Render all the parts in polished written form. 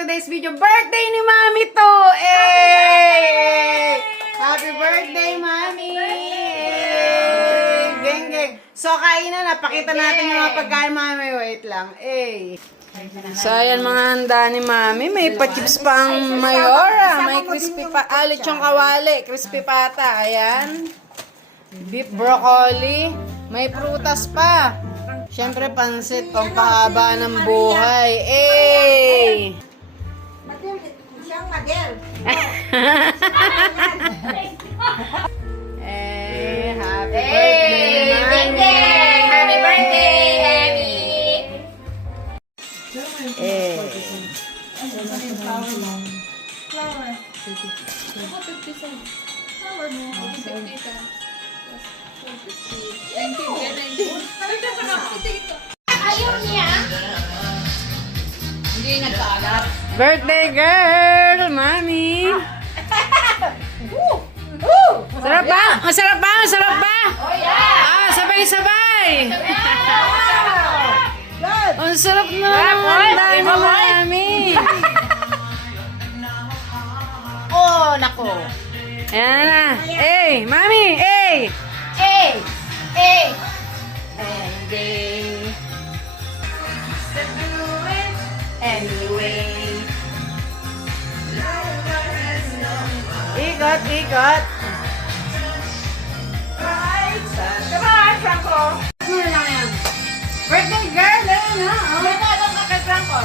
today's video. Birthday ni Mami to! Eh! Happy birthday, Mami! Geng, geng. So, kainan na. Pakita natin yung mga pagkain, Mami. Wait lang. Eh! So, ayan mga handa ni Mami. May pa-chips pa ang mayora. May crispy pa. Lechong kawali. Crispy pata. Ayan. Beef broccoli. May prutas pa. Siyempre, pansit. Pampahaba ng buhay. Eh! Siyang Madel. Eh, happy birthday, Mami! Happy birthday, Abby! Eh. Ayaw niya. Hindi nagkaalat. Birthday girl, Mami! Sarap ba? Masarap ba? Masarap ba? Oh, yeah! Sabay-sabay! Ang sarap na naman dahil ni Mami! Oh, nako. Ayan na! Eh! Mami! Eh! Eh! Eh! Ending. Anyway. Ikot, ikot. Come Franco. Ano lang yan? Birthday girl, ayun na. Ano ka kay Franco?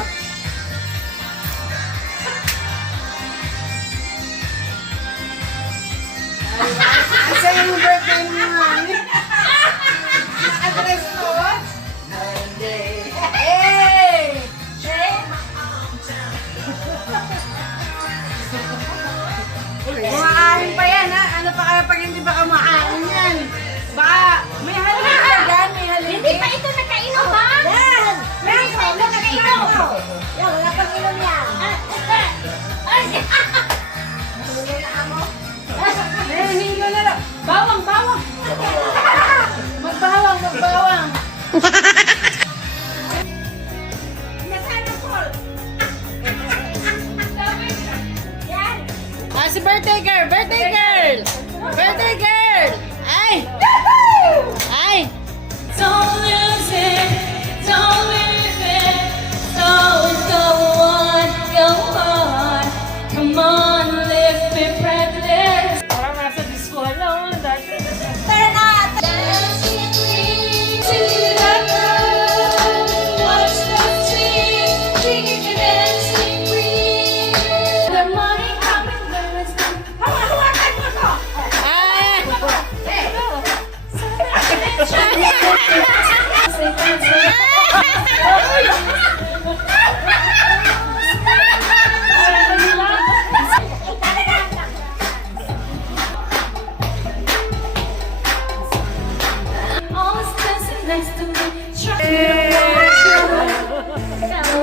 Isa yung birthday ni Mami. Naka-dress mo? Birthday. Hey! Kumakain pa yan, ha? Ano pa kaya pag hindi ba kumakain yan? Baka may haligi pa dyan, may haligi. Hindi pa ito nakainom, ha? Yan! Hindi pa ito nakainom. Yan, wala pang inom yan. Tulog na mo? Hingo na lang. Bawang, bawang. Magbawang, magbawang. Nasaan ang Paul? Yan! Si birthday girl, birthday girl. Birthday girl. Ay! Ay! Don't lose it, don't lose it. Always go on, go on. Come on, live with prejudice. Parang nasa disco lang. Turn up! Dancing queen, singing the girl. Watch the scene, singing the dancing queen. The money coming, there is no. Hawakan mo to! Ay! Always dancing next to me.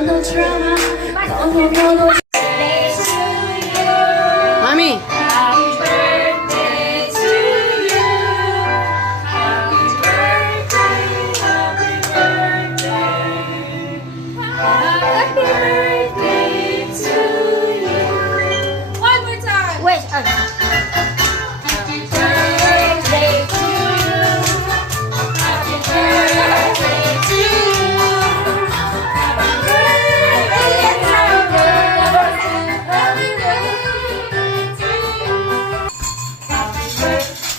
No drama. No. Mami! Happy birthday to you. Happy birthday. Happy birthday. Happy birthday to you. One more time. Wait, Happy birthday to you. Happy birthday to you. Happy birthday. Happy birthday to you. Happy birthday.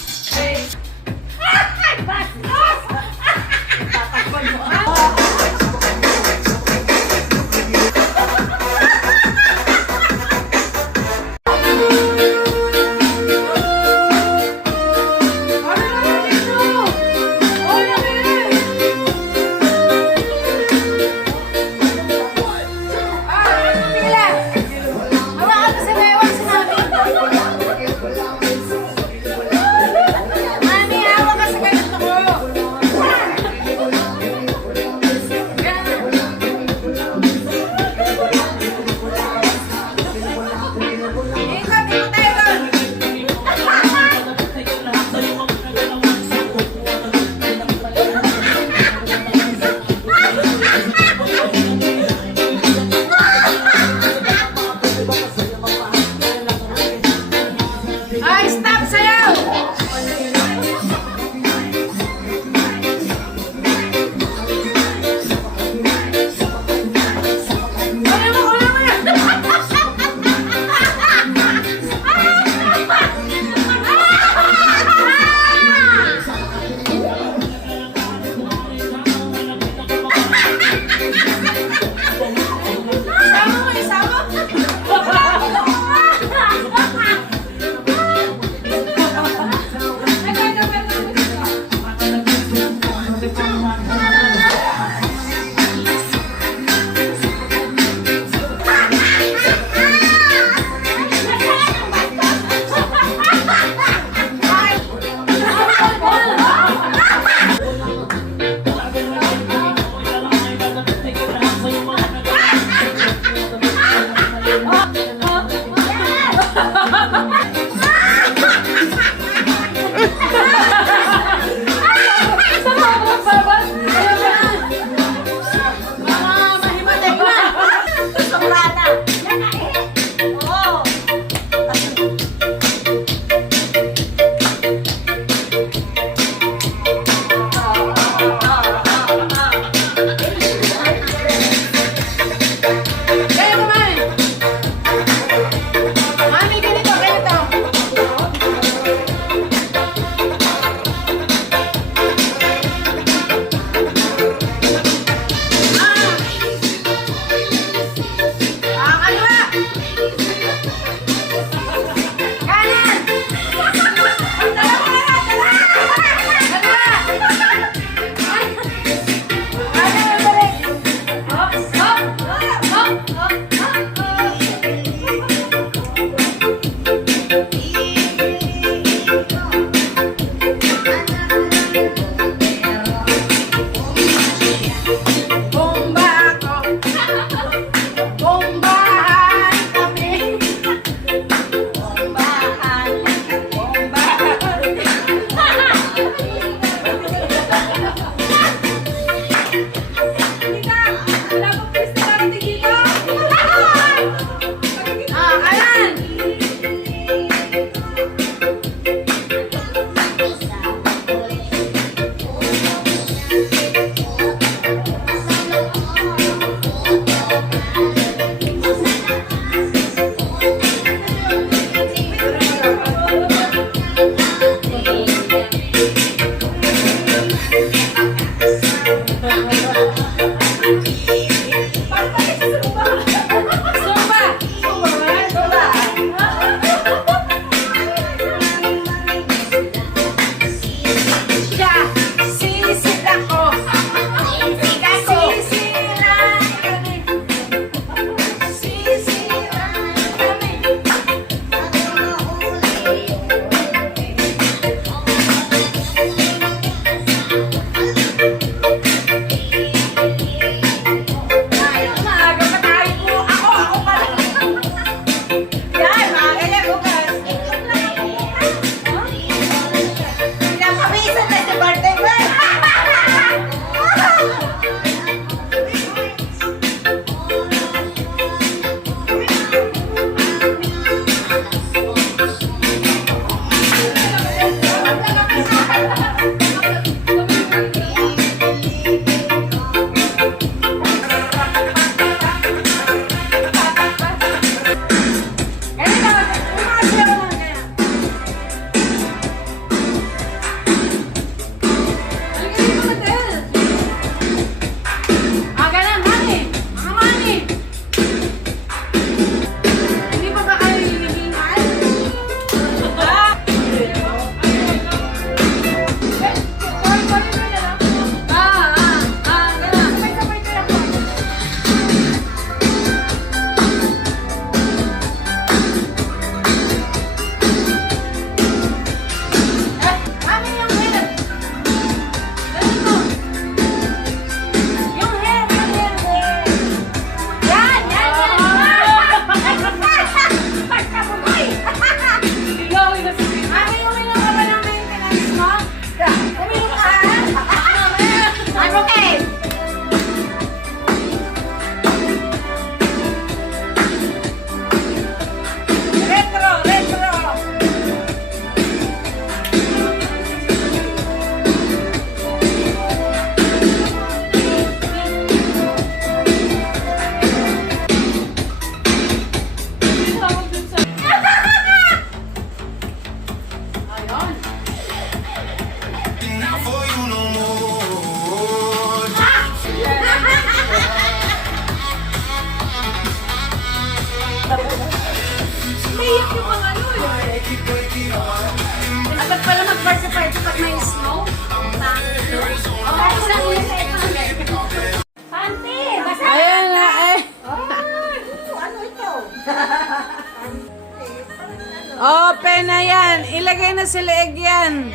Open na yan. Ilagay na sa leeg yan.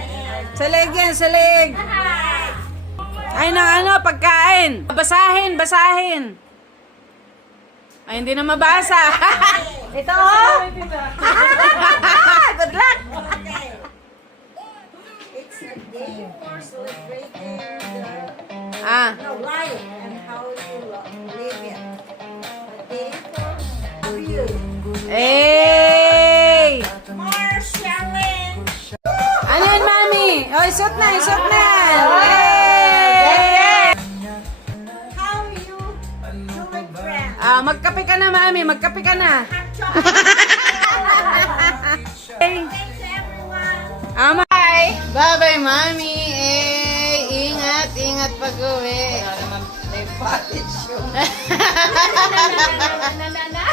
Sa leeg yan, sa leeg. Ay, na ano, pagkain. Basahin, basahin. Ay, hindi na mabasa. Ito, oh. Good luck. It's a day for celebrating Ah, the life and how you live it. A day for you. eh. More challenge. Ano yun, mami? O, isot na, isot na. Eh. How you do it, friend. Ah, magkape ka na, mami. Magkape ka na. Thanks everyone. Bye. Bye-bye, mami. Eh, ingat, ingat pag-uwi. Na na na na na na na.